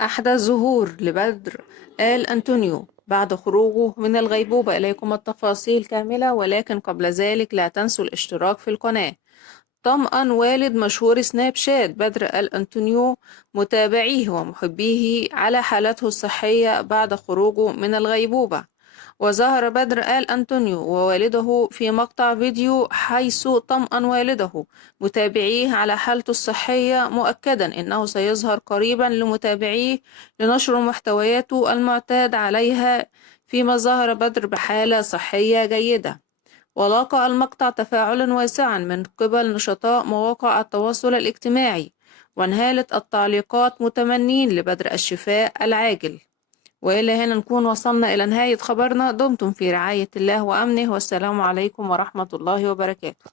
أحدث ظهور لبدر آل أنطونيو بعد خروجه من الغيبوبة. إليكم التفاصيل كاملة، ولكن قبل ذلك لا تنسوا الاشتراك في القناة. طمأن والد مشهور سناب شات بدر آل أنطونيو متابعيه ومحبيه على حالته الصحية بعد خروجه من الغيبوبة. وظهر بدر آل أنطونيو ووالده في مقطع فيديو حيث طمأن والده متابعيه على حالته الصحية، مؤكدا أنه سيظهر قريبا لمتابعيه لنشر محتوياته المعتاد عليها، فيما ظهر بدر بحالة صحية جيدة. ولاقى المقطع تفاعلا واسعا من قبل نشطاء مواقع التواصل الاجتماعي، وانهالت التعليقات متمنين لبدر الشفاء العاجل. وإلى هنا نكون وصلنا إلى نهاية خبرنا. دمتم في رعاية الله وأمنه، والسلام عليكم ورحمة الله وبركاته.